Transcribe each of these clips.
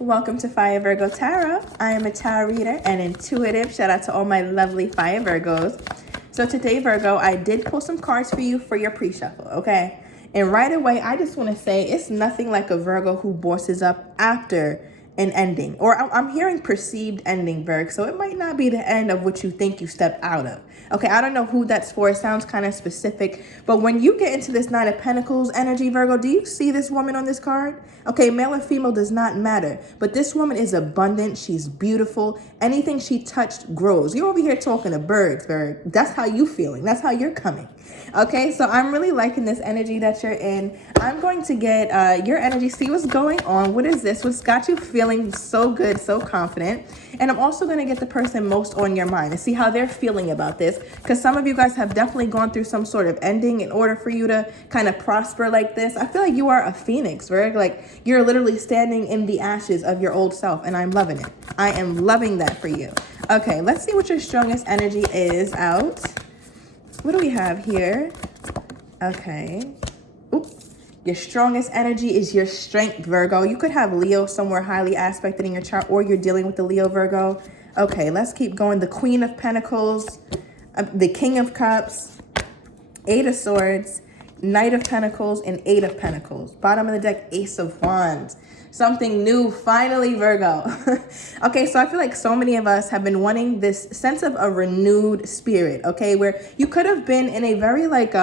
Welcome to Fire Virgo Tarot. I am a tarot reader and intuitive. Shout out to all my lovely Fire Virgos. So today, Virgo, I did pull some cards for you for your pre-shuffle, okay? And right away, I just want to say it's nothing like a Virgo who bosses up after an ending. Or I'm hearing perceived ending, Virgo, so it might not be the end of what you think you stepped out of. Okay, I don't know who that's for. It sounds kind of specific. But when you get into this Nine of Pentacles energy, Virgo, do you see this woman on this card? Okay, male or female does not matter. But this woman is abundant. She's beautiful. Anything she touched grows. You're over here talking to birds, Virgo. That's how you feeling. That's how you're coming. Okay, so I'm really liking this energy that you're in. I'm going to get your energy, see what's going on. What is this? What's got you feeling so good, so confident? And I'm also going to get the person most on your mind and see how they're feeling about this. Because some of you guys have definitely gone through some sort of ending in order for you to kind of prosper like this. I feel like you are a phoenix, right? Like you're literally standing in the ashes of your old self, and I'm loving it. I am loving that for you. Okay, let's see what your strongest energy is out. What do we have here? Okay. Oop. Your strongest energy is your strength, Virgo. You could have Leo somewhere highly aspected in your chart, or you're dealing with the Leo, Virgo. Okay, let's keep going. The Queen of Pentacles, the King of Cups, Eight of Swords, Knight of Pentacles, and Eight of Pentacles. Bottom of the deck, Ace of Wands. Something new, finally, Virgo. Okay, so I feel like so many of us have been wanting this sense of a renewed spirit, okay, where you could have been in a very like,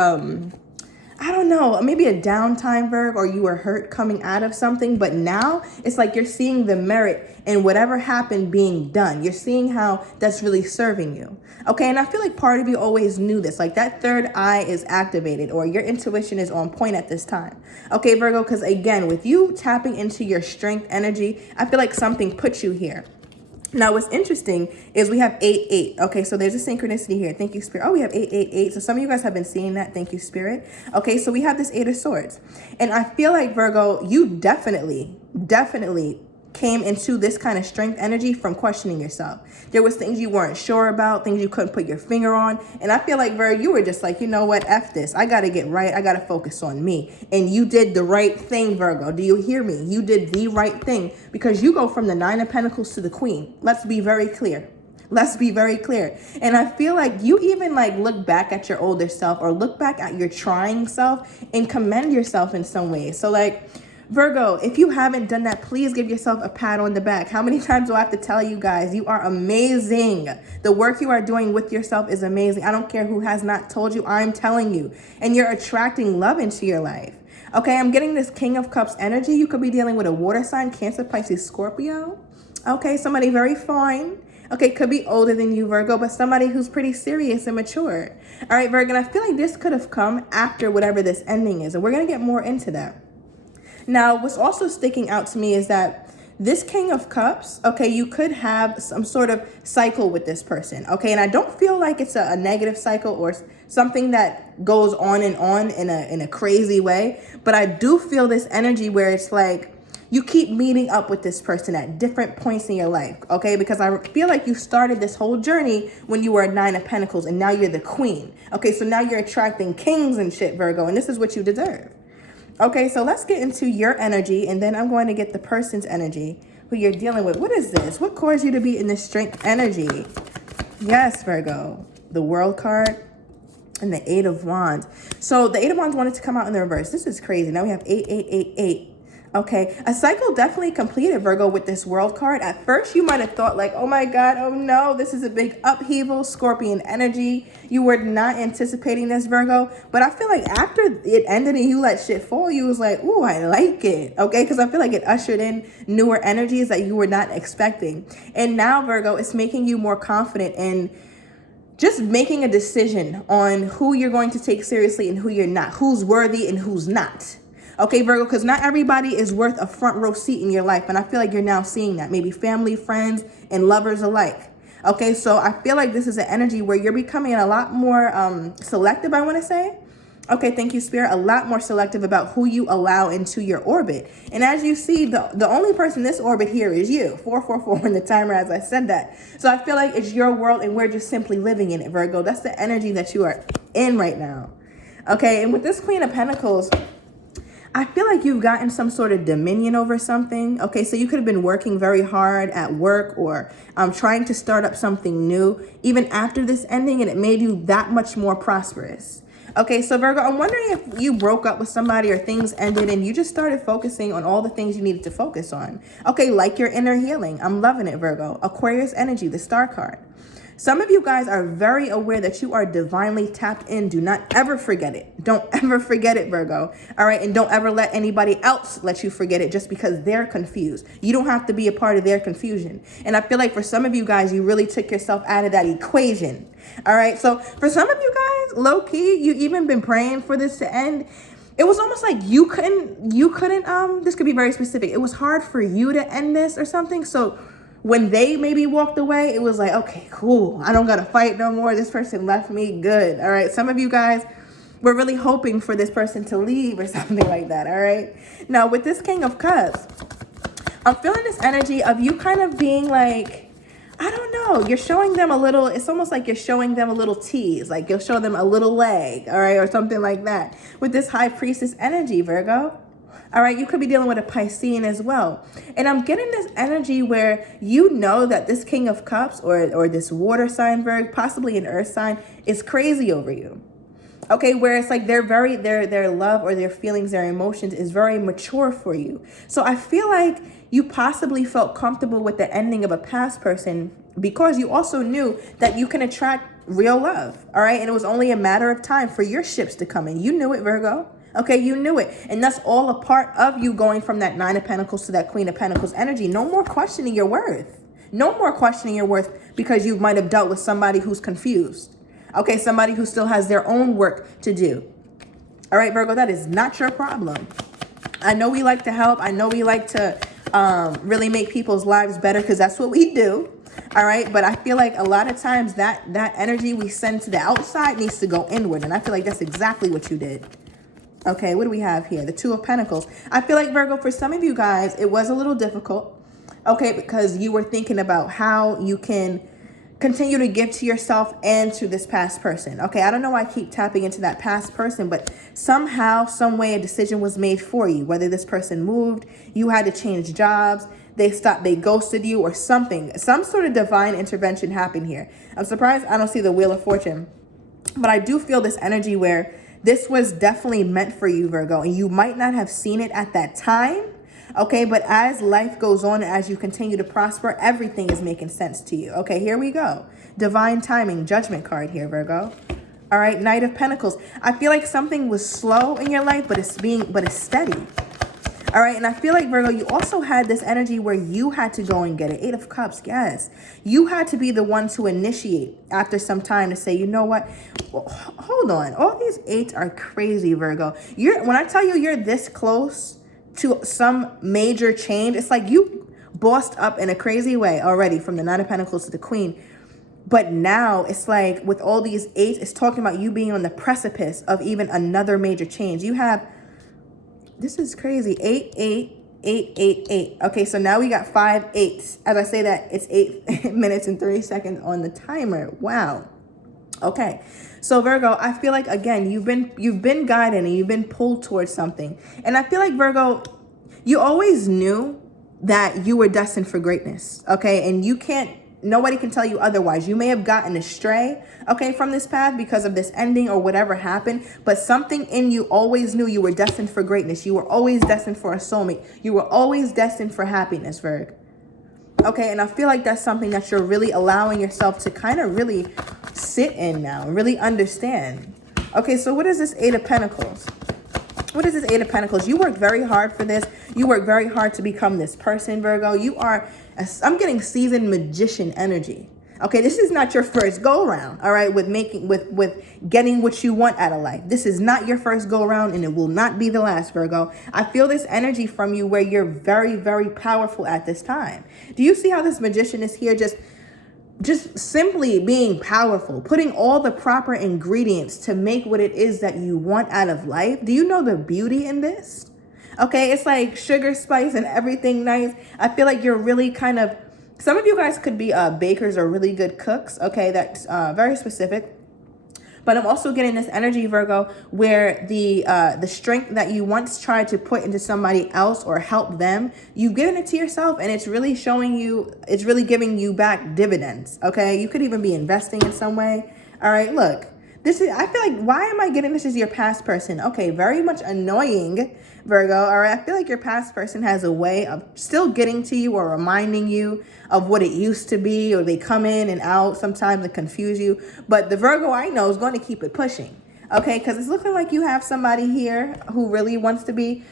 I don't know, maybe a downtime, Virgo, or you were hurt coming out of something, but now it's like you're seeing the merit in whatever happened being done. You're seeing how that's really serving you. Okay, and I feel like part of you always knew this, like that third eye is activated or your intuition is on point at this time. Okay, Virgo, because again, with you tapping into your strength energy, I feel like something put you here. Now, what's interesting is we have 8-8. Okay, so there's a synchronicity here. Thank you, Spirit. Oh, we have 8-8-8. So some of you guys have been seeing that. Thank you, Spirit. Okay, so we have this Eight of Swords. And I feel like, Virgo, you definitely came into this kind of strength energy from questioning yourself. There was things you weren't sure about, things you couldn't put your finger on. And I feel like, Virgo, you were just like, you know what, F this. I got to get right. I got to focus on me. And you did the right thing, Virgo. Do you hear me? You did the right thing because you go from the Nine of Pentacles to the Queen. Let's be very clear. Let's be very clear. And I feel like you even like look back at your older self or look back at your trying self and commend yourself in some ways. So like, Virgo, if you haven't done that, please give yourself a pat on the back. How many times do I have to tell you guys? You are amazing. The work you are doing with yourself is amazing. I don't care who has not told you. I'm telling you. And you're attracting love into your life. Okay, I'm getting this King of Cups energy. You could be dealing with a water sign, Cancer, Pisces, Scorpio. Okay, somebody very fine. Okay, could be older than you, Virgo, but somebody who's pretty serious and mature. All right, Virgo, and I feel like this could have come after whatever this ending is. And we're going to get more into that. Now, what's also sticking out to me is that this King of Cups, okay, you could have some sort of cycle with this person, okay? And I don't feel like it's a negative cycle or something that goes on in a crazy way, but I do feel this energy where it's like you keep meeting up with this person at different points in your life, okay? Because I feel like you started this whole journey when you were a Nine of Pentacles and now you're the Queen, okay? So now you're attracting kings and shit, Virgo, and this is what you deserve. Okay, so let's get into your energy, and then I'm going to get the person's energy who you're dealing with. What is this? What caused you to be in this strength energy? Yes, Virgo. The World card and the Eight of Wands. So the Eight of Wands wanted to come out in the reverse. This is crazy. Now we have 8-8-8-8. Okay, a cycle definitely completed, Virgo, with this World card. At first, you might have thought like, oh my God, oh no, this is a big upheaval, Scorpion energy. You were not anticipating this, Virgo. But I feel like after it ended and you let shit fall, you was like, ooh, I like it. Okay, because I feel like it ushered in newer energies that you were not expecting. And now, Virgo, it's making you more confident in just making a decision on who you're going to take seriously and who you're not, who's worthy and who's not. Okay, Virgo, because not everybody is worth a front row seat in your life. And I feel like you're now seeing that. Maybe family, friends, and lovers alike. Okay, so I feel like this is an energy where you're becoming a lot more selective, I want to say. Okay, thank you, Spirit. A lot more selective about who you allow into your orbit. And as you see, the only person in this orbit here is you. 444 in the timer as I said that. So I feel like it's your world and we're just simply living in it, Virgo. That's the energy that you are in right now. Okay, and with this Queen of Pentacles, I feel like you've gotten some sort of dominion over something. Okay, so you could have been working very hard at work or trying to start up something new, even after this ending, and it made you that much more prosperous. Okay, so Virgo, I'm wondering if you broke up with somebody or things ended and you just started focusing on all the things you needed to focus on. Okay, like your inner healing. I'm loving it, Virgo. Aquarius energy, the star card. Some of you guys are very aware that you are divinely tapped in. Do not ever forget it. Don't ever forget it, Virgo. All right. And don't ever let anybody else let you forget it just because they're confused. You don't have to be a part of their confusion. And I feel like for some of you guys, you really took yourself out of that equation. All right. So for some of you guys, low key, you even been praying for this to end. It was almost like you couldn't, this could be very specific. It was hard for you to end this or something. So when they maybe walked away, it was like, okay, cool. I don't got to fight no more. This person left me good. All right. Some of you guys were really hoping for this person to leave or something like that. All right. Now with this King of Cups, I'm feeling this energy of you kind of being like, I don't know. You're showing them a little, it's almost like you're showing them a little tease. Like you'll show them a little leg. All right. Or something like that with this High Priestess energy, Virgo. All right, you could be dealing with a Piscean as well. And I'm getting this energy where you know that this King of Cups or this water sign, Virgo, possibly an earth sign, is crazy over you. Okay, where it's like their love or their feelings, their emotions is very mature for you. So I feel like you possibly felt comfortable with the ending of a past person because you also knew that you can attract real love. All right, and it was only a matter of time for your ships to come in. You knew it, Virgo. Okay, you knew it. And that's all a part of you going from that Nine of Pentacles to that Queen of Pentacles energy. No more questioning your worth. No more questioning your worth because you might have dealt with somebody who's confused. Okay, somebody who still has their own work to do. All right, Virgo, that is not your problem. I know we like to help. I know we like to really make people's lives better because that's what we do. All right, but I feel like a lot of times that energy we send to the outside needs to go inward. And I feel like that's exactly what you did. Okay, what do we have here? The Two of Pentacles. I feel like, Virgo, for some of you guys, it was a little difficult, okay, because you were thinking about how you can continue to give to yourself and to this past person. Okay, I don't know why I keep tapping into that past person, but somehow, some way a decision was made for you, whether this person moved, you had to change jobs, they ghosted you or something. Some sort of divine intervention happened here. I'm surprised I don't see the Wheel of Fortune, but I do feel this energy where this was definitely meant for you, Virgo, and you might not have seen it at that time, okay? But as life goes on, as you continue to prosper, everything is making sense to you. Okay, here we go. Divine timing, Judgment card here, Virgo. All right, Knight of Pentacles. I feel like something was slow in your life, but it's steady. All right, and I feel like, Virgo, you also had this energy where you had to go and get it. Eight of Cups, yes. You had to be the one to initiate after some time to say, you know what? Well, hold on. All these eights are crazy, Virgo. When I tell you you're this close to some major change, it's like you bossed up in a crazy way already from the Nine of Pentacles to the Queen. But now it's like with all these eights, it's talking about you being on the precipice of even another major change. You have... This is crazy. 8, 8, 8, 8, 8. Okay, so now we got 5 8s. As I say that, it's 8 minutes and 30 seconds on the timer. Wow. Okay. So Virgo, I feel like, again, you've been guided and you've been pulled towards something. And I feel like, Virgo, you always knew that you were destined for greatness. Okay, and nobody can tell you otherwise. You may have gotten astray, okay, from this path because of this ending or whatever happened, but something in you always knew you were destined for greatness. You were always destined for a soulmate. You were always destined for happiness, Virg. Okay, and I feel like that's something that you're really allowing yourself to kind of really sit in now and really understand. Okay, so what is this Eight of Pentacles? What is this Eight of Pentacles? You worked very hard for this. You worked very hard to become this person, Virgo. You are, I'm getting seasoned magician energy. Okay, this is not your first go around, all right, with getting what you want out of life. This is not your first go around, and it will not be the last, Virgo. I feel this energy from you where you're very, very powerful at this time. Do you see how this magician is here just simply being powerful, putting all the proper ingredients to make what it is that you want out of life? Do you know the beauty in this? Okay, it's like sugar, spice, and everything nice. I feel like you're really kind of, some of you guys could be bakers or really good cooks. Okay, that's very specific. But I'm also getting this energy, Virgo, where the strength that you once tried to put into somebody else or help them, you've given it to yourself, and it's really showing you, it's really giving you back dividends, okay? You could even be investing in some way. All right, look. This is, I feel like, why am I getting this as your past person? Okay, very much annoying, Virgo. All right, I feel like your past person has a way of still getting to you or reminding you of what it used to be, or they come in and out sometimes and confuse you. But the Virgo I know is going to keep it pushing, okay? Because it's looking like you have somebody here who really wants to be,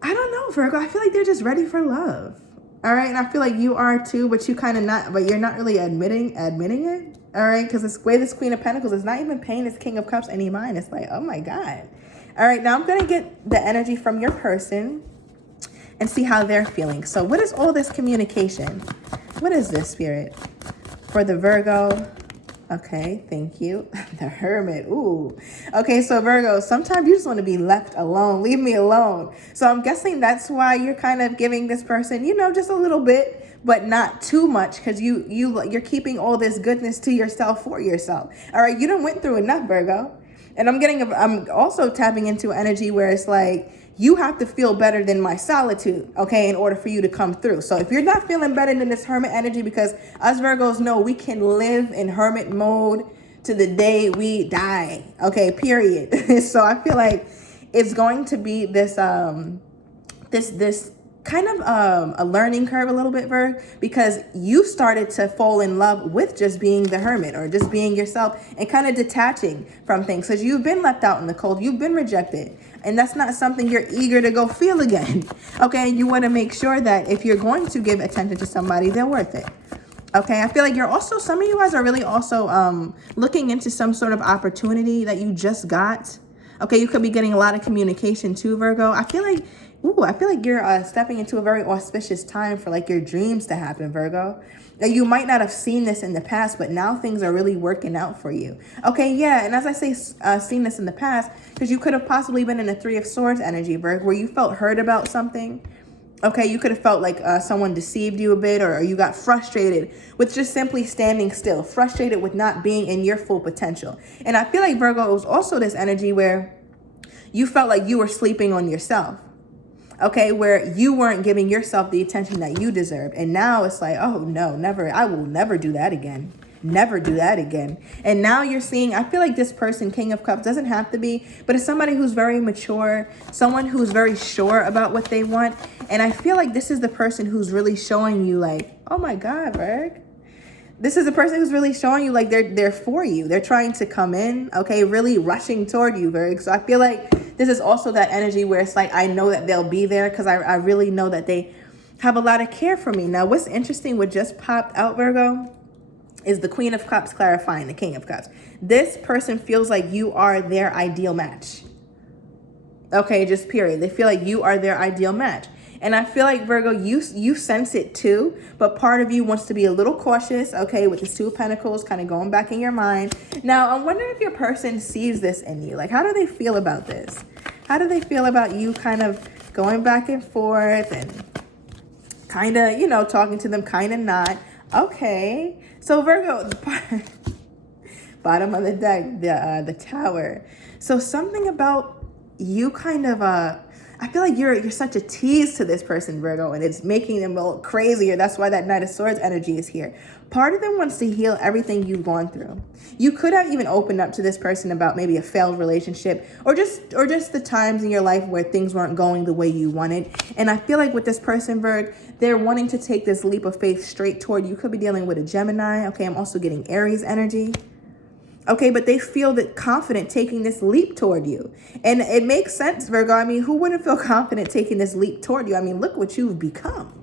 I don't know, Virgo. I feel like they're just ready for love. All right, and I feel like you are too, but you kind of not, but you're not really admitting it. All right, because this way, this Queen of Pentacles is not even paying this King of Cups any mind. It's like, oh my God. All right, now I'm going to get the energy from your person and see how they're feeling. So what is all this communication? What is this, Spirit? For the Virgo. Okay, thank you. The Hermit. Ooh. Okay, so Virgo, sometimes you just want to be left alone. Leave me alone. So I'm guessing that's why you're kind of giving this person, you know, just a little bit, but not too much, because you're keeping all this goodness to yourself for yourself. All right, you done went through enough, Virgo. And I'm also tapping into energy where it's like, you have to feel better than my solitude, okay, in order for you to come through. So if you're not feeling better than this Hermit energy, because us Virgos know we can live in Hermit mode to the day we die, okay, period. So I feel like it's going to be this this kind of a learning curve a little bit, Virg, because you started to fall in love with just being the Hermit or just being yourself and kind of detaching from things, because you've been left out in the cold, you've been rejected, and that's not something you're eager to go feel again. Okay, you want to make sure that if you're going to give attention to somebody, they're worth it. Okay, I feel like you're also, some of you guys are really also looking into some sort of opportunity that you just got. Okay, you could be getting a lot of communication too, Virgo. I feel like you're stepping into a very auspicious time for like your dreams to happen, Virgo. Now, you might not have seen this in the past, but now things are really working out for you. Okay, yeah, and as I say, seen this in the past, because you could have possibly been in a Three of Swords energy, Virgo, where you felt hurt about something. Okay, you could have felt like someone deceived you a bit, or you got frustrated with just simply standing still, frustrated with not being in your full potential. And I feel like, Virgo, it was also this energy where you felt like you were sleeping on yourself. Okay, where you weren't giving yourself the attention that you deserve. And now it's like, oh no, never, I will never do that again. Never do that again. And now you're seeing, I feel like this person, King of Cups, doesn't have to be, but it's somebody who's very mature, someone who's very sure about what they want. And I feel like this is the person who's really showing you like, oh my God, Virg. This is the person who's really showing you like they're for you. They're trying to come in, okay, really rushing toward you, Virg. So I feel like this is also that energy where it's like, I know that they'll be there because I really know that they have a lot of care for me. Now, what's interesting, what just popped out, Virgo, is the Queen of Cups clarifying the King of Cups. This person feels like you are their ideal match. Okay, just period. They feel like you are their ideal match. And I feel like, Virgo, you sense it too, but part of you wants to be a little cautious, okay, with this Two of Pentacles kind of going back in your mind. Now, I'm wondering if your person sees this in you. Like, how do they feel about this? How do they feel about you kind of going back and forth and kind of, you know, talking to them, kind of not? Okay. So, Virgo, bottom of the deck, the Tower. So something about you kind of, I feel like you're such a tease to this person, Virgo, and it's making them a little crazier. That's why that Knight of Swords energy is here. Part of them wants to heal everything you've gone through. You could have even opened up to this person about maybe a failed relationship or just the times in your life where things weren't going the way you wanted. And I feel like with this person, Virg, they're wanting to take this leap of faith straight toward you. You could be dealing with a Gemini. Okay, I'm also getting Aries energy. Okay, but they feel that confident taking this leap toward you. And it makes sense, Virgo. I mean, who wouldn't feel confident taking this leap toward you? I mean, look what you've become.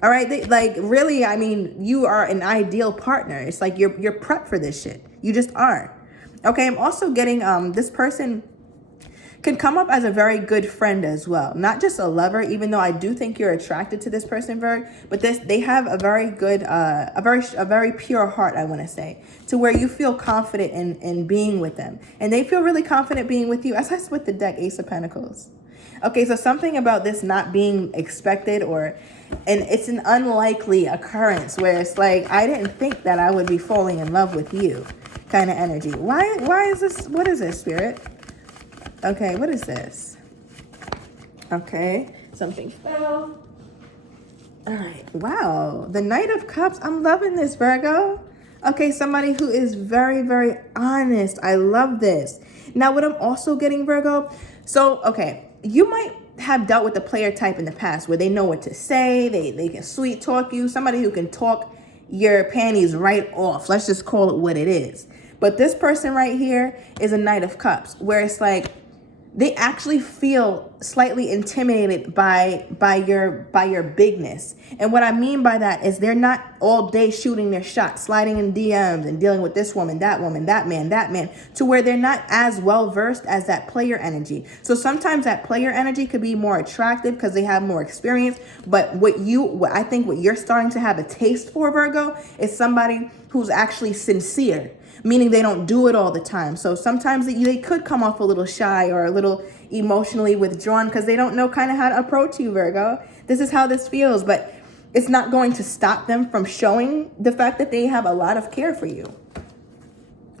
All right, like really, I mean, you are an ideal partner. It's like you're prepped for this shit. You just are. Okay, I'm also getting this person can come up as a very good friend as well. Not just a lover, even though I do think you're attracted to this person, Virg, but they have a very good, a very pure heart, I want to say, to where you feel confident in being with them. And they feel really confident being with you, as I split the deck, Ace of Pentacles. Okay, so something about this not being expected and it's an unlikely occurrence where it's like, I didn't think that I would be falling in love with you. kind of energy. Why is this? What is this, Spirit? Okay, what is this? Okay, something fell. All right, wow, the Knight of Cups. I'm loving this, Virgo. Okay, somebody who is very, very honest. I love this. Now, what I'm also getting, Virgo, so, okay, you might have dealt with the player type in the past where they know what to say, they can sweet talk you, somebody who can talk your panties right off. Let's just call it what it is. But this person right here is a Knight of Cups, where it's like, they actually feel slightly intimidated by your bigness. And what I mean by that is they're not all day shooting their shots, sliding in DMs and dealing with this woman, that man, to where they're not as well versed as that player energy. So sometimes that player energy could be more attractive because they have more experience. But what I think what you're starting to have a taste for, Virgo, is somebody who's actually sincere, meaning they don't do it all the time. So sometimes they could come off a little shy or a little emotionally withdrawn because they don't know kind of how to approach you, Virgo. This is how this feels, but it's not going to stop them from showing the fact that they have a lot of care for you.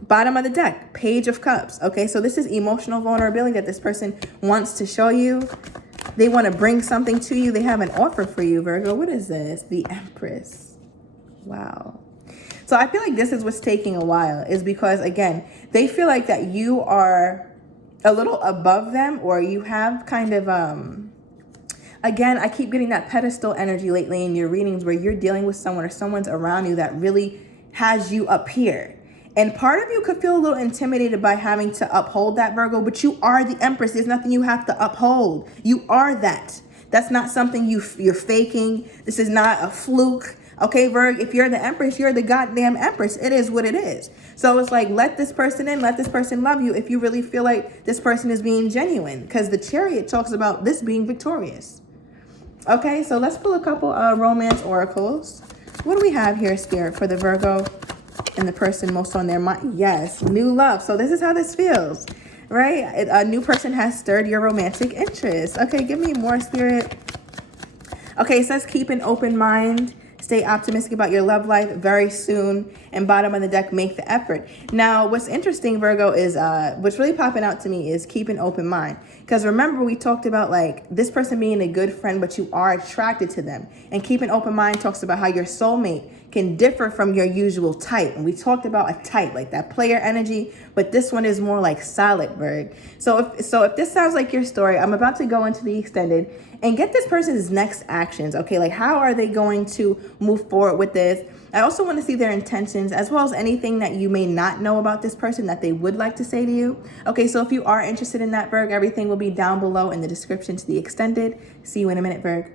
Bottom of the deck, Page of Cups. Okay, so this is emotional vulnerability that this person wants to show you. They want to bring something to you. They have an offer for you, Virgo. What is this? The Empress. Wow. So I feel like this is what's taking a while, is because, again, they feel like that you are a little above them, or you have kind of, again, I keep getting that pedestal energy lately in your readings where you're dealing with someone or someone's around you that really has you up here. And part of you could feel a little intimidated by having to uphold that, Virgo, but you are the Empress. There's nothing you have to uphold. You are that. That's not something you're faking. This is not a fluke. Okay, Virg, if you're the Empress, you're the goddamn Empress. It is what it is. So it's like, let this person in, let this person love you if you really feel like this person is being genuine, because the Chariot talks about this being victorious. Okay, so let's pull a couple romance oracles. What do we have here, Spirit, for the Virgo and the person most on their mind? Yes, new love. So this is how this feels, right? A new person has stirred your romantic interest. Okay, give me more, Spirit. Okay, it says keep an open mind. Stay optimistic about your love life very soon. And bottom of the deck, make the effort. Now, what's interesting, Virgo, is what's really popping out to me is keep an open mind. Because remember, we talked about like this person being a good friend, but you are attracted to them. And keep an open mind talks about how your soulmate can differ from your usual type. And we talked about a type, like that player energy, but this one is more like solid, Virg. So if this sounds like your story, I'm about to go into the extended and get this person's next actions. Okay, like how are they going to move forward with this? I also want to see their intentions, as well as anything that you may not know about this person that they would like to say to you. Okay, so if you are interested in that, Virg, everything will be down below in the description to the extended. See you in a minute, Virg.